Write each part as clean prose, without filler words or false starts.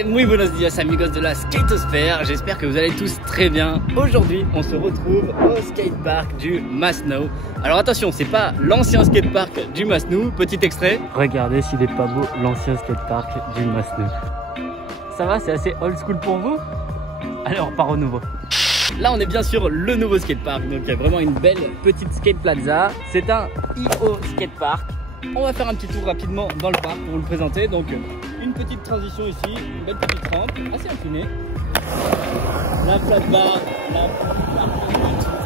Et muy buenos días amigos de la skatosphère, j'espère que vous allez tous très bien. Aujourd'hui on se retrouve au skatepark du Masnou. Alors attention, c'est pas l'ancien skatepark du Masnou, petit extrait. Regardez s'il est pas beau, l'ancien skatepark du Masnou. Ça va, c'est assez old school pour vous? Allez, on repart au nouveau. Là on est bien sûr le nouveau skatepark, donc il y a vraiment une belle petite skate plaza. C'est un IO skatepark. On va faire un petit tour rapidement dans le parc pour vous le présenter. Donc une petite transition ici, une belle petite rampe assez inclinée. La flat bar,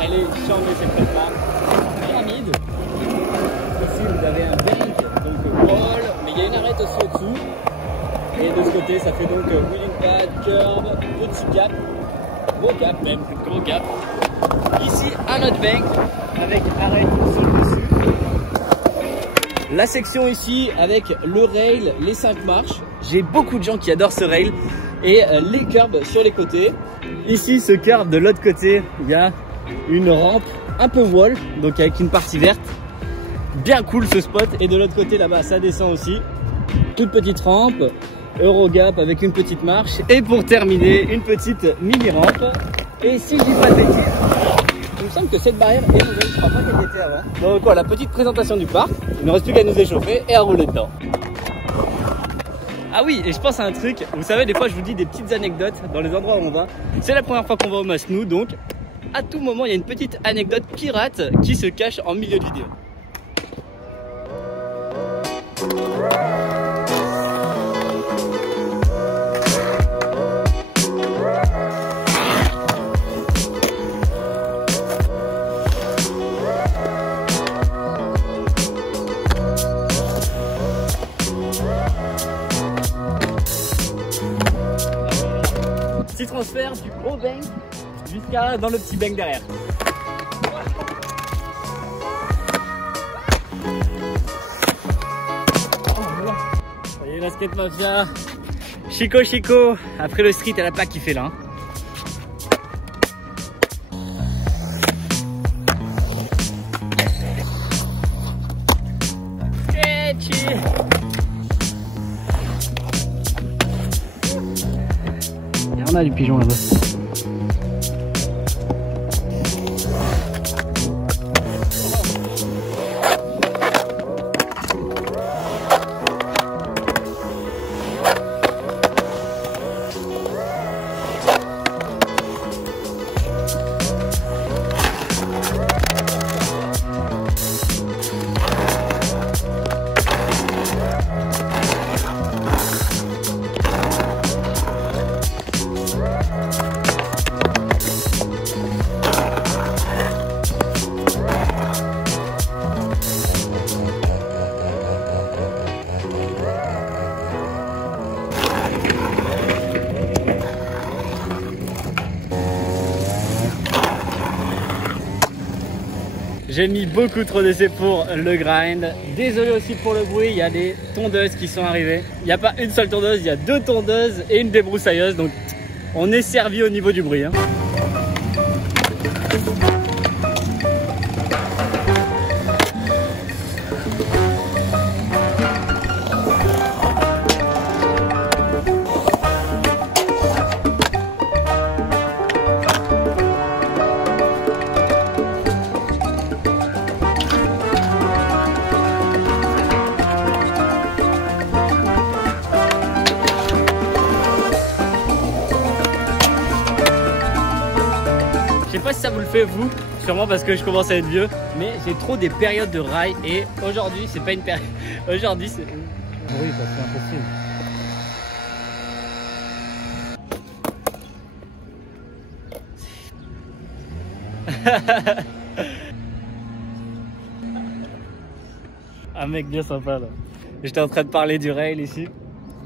elle est charmée cette flat bar. Pyramide. Ici vous avez un bank, donc wall, mais il y a une arête aussi au-dessous. Et de ce côté ça fait donc wheeling pad, curb, petit cap, gros cap même, gros cap. Ici un autre bank avec arête sur le dessus. La section ici avec le rail, les 5 marches. J'ai beaucoup de gens qui adorent ce rail et les curbs sur les côtés. Ici ce curb de l'autre côté, il y a une rampe un peu wall, donc avec une partie verte. Bien cool ce spot. Et de l'autre côté là-bas ça descend aussi. Toute petite rampe, Eurogap avec une petite marche. Et pour terminer, une petite mini rampe. Et si je dis pas de bêtises, il me semble que cette barrière est nouvelle, je crois pas qu'elle était avant. Donc voilà, petite présentation du parc. Il ne reste plus qu'à nous échauffer et à rouler dedans. Ah oui, et je pense à un truc. Vous savez, des fois je vous dis des petites anecdotes dans les endroits où on va. C'est la première fois qu'on va au Masnou, donc à tout moment il y a une petite anecdote pirate qui se cache en milieu de vidéo. Petit transfert du haut bank jusqu'à dans le petit bank derrière. Voyez la skate mafia. Chico Chico. Après le street, elle a pas kiffé là. Sketchy. On a du pigeon là-bas. J'ai mis beaucoup trop d'essais pour le grind. Désolé aussi pour le bruit, il y a des tondeuses qui sont arrivées. Il n'y a pas une seule tondeuse, il y a 2 tondeuses et une débroussailleuse. Donc on est servi au niveau du bruit. Hein. Je sais pas si ça vous le fait vous, sûrement parce que je commence à être vieux, mais j'ai trop des périodes de rail et aujourd'hui c'est pas une période. Aujourd'hui c'est. Oui, c'est impossible. Un mec bien sympa là. J'étais en train de parler du rail ici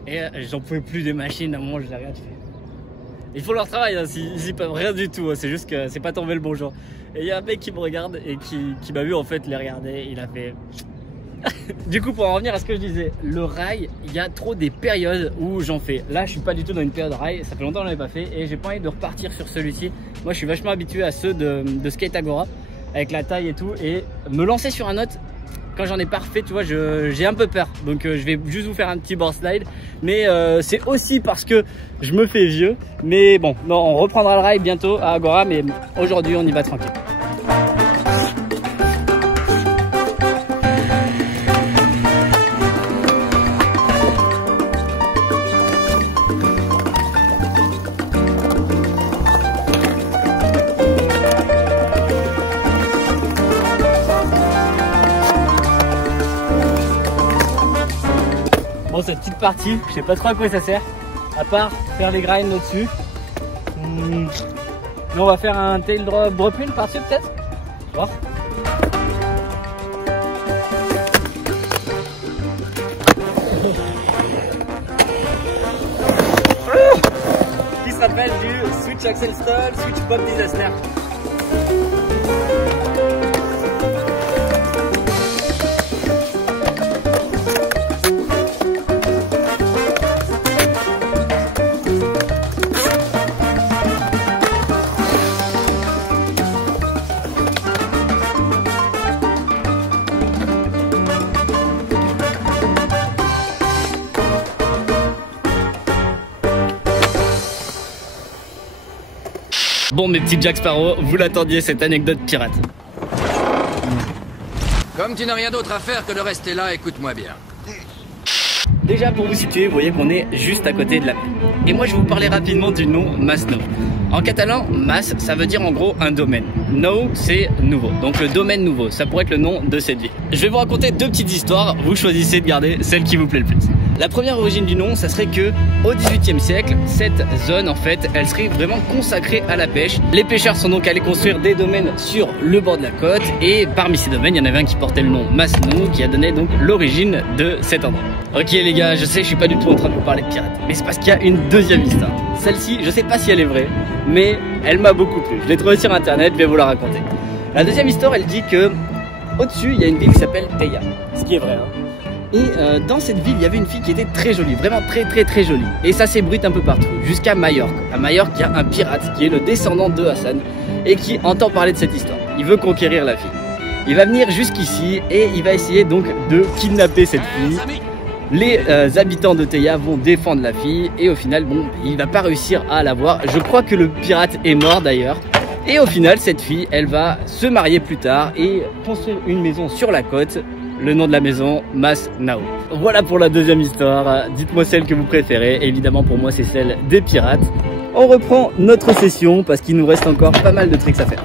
et j'en pouvais plus des machines, à un moment je l'ai rien fait. Ils font leur travail, hein, ils peuvent rien du tout, hein, c'est juste que c'est pas tombé le bon jour. Et il y a un mec qui me regarde et qui m'a vu en fait les regarder, il a fait... Du coup pour en revenir à ce que je disais, le rail, il y a trop des périodes où j'en fais. Là je suis pas du tout dans une période rail, ça fait longtemps que je l'avais pas fait et j'ai pas envie de repartir sur celui-ci. Moi je suis vachement habitué à ceux de Skate Agora, avec la taille et tout, et me lancer sur un autre, quand j'en ai pas refait, tu vois, j'ai un peu peur. Donc je vais juste vous faire un petit board slide. Mais c'est aussi parce que je me fais vieux. Mais bon, non, on reprendra le rail bientôt à Agora. Mais aujourd'hui, on y va tranquille. Bon, cette petite partie, je sais pas trop à quoi ça sert, à part faire les grinds au-dessus. Mais on va faire un tail drop in par-dessus peut-être. Voir. Qui se rappelle du switch axle stall, switch pop disaster. Bon mes petits Jack Sparrow, vous l'attendiez cette anecdote pirate. Comme tu n'as rien d'autre à faire que de rester là, écoute-moi bien. Déjà pour vous situer, vous voyez qu'on est juste à côté de la mer. Et moi je vais vous parler rapidement du nom Masnou. En catalan, mas ça veut dire en gros un domaine. No c'est nouveau, donc le domaine nouveau, ça pourrait être le nom de cette ville. Je vais vous raconter deux petites histoires, vous choisissez de garder celle qui vous plaît le plus. La première origine du nom, ça serait que au XVIIIe siècle, cette zone en fait, elle serait vraiment consacrée à la pêche. Les pêcheurs sont donc allés construire des domaines sur le bord de la côte et parmi ces domaines, il y en avait un qui portait le nom Masnou qui a donné donc l'origine de cet endroit. Ok les gars, je sais, je suis pas du tout en train de vous parler de pirates, mais c'est parce qu'il y a une deuxième histoire. Celle-ci, je sais pas si elle est vraie, mais elle m'a beaucoup plu. Je l'ai trouvée sur internet, je vais vous la raconter. La deuxième histoire, elle dit que au-dessus, il y a une ville qui s'appelle Teia, ce qui est vrai. Et dans cette ville, il y avait une fille qui était très jolie, vraiment très jolie. Et ça s'ébruite un peu partout, jusqu'à Majorque. À Majorque, il y a un pirate qui est le descendant de Hassan et qui entend parler de cette histoire. Il veut conquérir la fille. Il va venir jusqu'ici et il va essayer donc de kidnapper cette fille. Les habitants de Teia vont défendre la fille et au final, bon, il va pas réussir à la voir. Je crois que le pirate est mort d'ailleurs. Et au final, cette fille, elle va se marier plus tard et construire une maison sur la côte. Le nom de la maison, Masnou. Voilà pour la deuxième histoire. Dites-moi celle que vous préférez. Évidemment, pour moi, c'est celle des pirates. On reprend notre session parce qu'il nous reste encore pas mal de tricks à faire.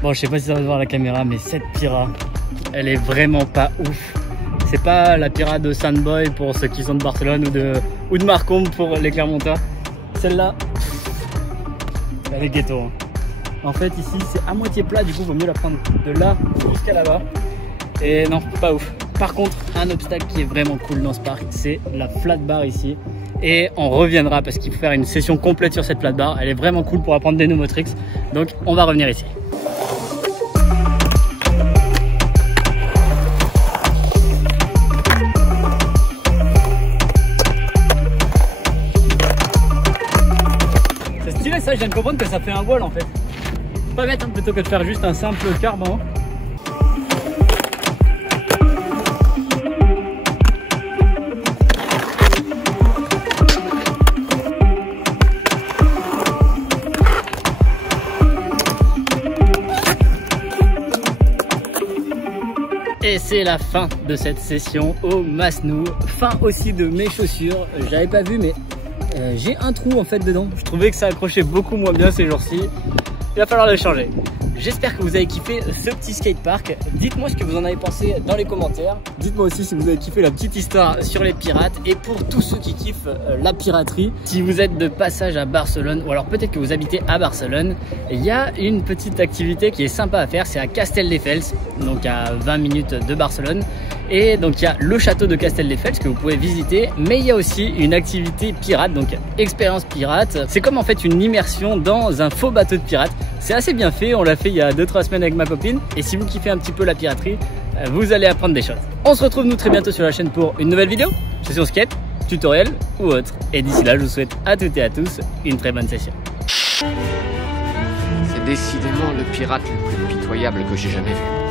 Bon, je sais pas si ça va se voir à la caméra, mais cette Pira, elle est vraiment pas ouf. C'est pas la Pira de Sandboy pour ceux qui sont de Barcelone ou de Marcombe pour les Clermontois. Celle-là, elle est ghetto. Hein. En fait, ici, c'est à moitié plat, du coup, vaut mieux la prendre de là jusqu'à là-bas. Et non, pas ouf. Par contre, un obstacle qui est vraiment cool dans ce parc, c'est la flat bar ici. Et on reviendra parce qu'il faut faire une session complète sur cette flat bar. Elle est vraiment cool pour apprendre des nouveaux tricks. Donc, on va revenir ici. Ça, je viens de comprendre que ça fait un voile en fait. Pas bête hein, plutôt que de faire juste un simple carban. Et c'est la fin de cette session au Masnou. Fin aussi de mes chaussures. J'avais pas vu mais j'ai un trou en fait dedans. Je trouvais que ça accrochait beaucoup moins bien ces jours-ci. Il va falloir le changer. J'espère que vous avez kiffé ce petit skatepark. Dites-moi ce que vous en avez pensé dans les commentaires. Dites-moi aussi si vous avez kiffé la petite histoire sur les pirates. Et pour tous ceux qui kiffent la piraterie, si vous êtes de passage à Barcelone ou alors peut-être que vous habitez à Barcelone, il y a une petite activité qui est sympa à faire. C'est à Castelldefels, donc à 20 minutes de Barcelone. Et donc il y a le château de Castelldefels que vous pouvez visiter, mais il y a aussi une activité pirate, donc expérience pirate. C'est comme en fait une immersion dans un faux bateau de pirate. C'est assez bien fait, on l'a fait il y a 2-3 semaines avec ma copine. Et si vous kiffez un petit peu la piraterie, vous allez apprendre des choses. On se retrouve nous très bientôt sur la chaîne pour une nouvelle vidéo, session skate, tutoriel ou autre. Et d'ici là, je vous souhaite à toutes et à tous une très bonne session. C'est décidément le pirate le plus pitoyable que j'ai jamais vu.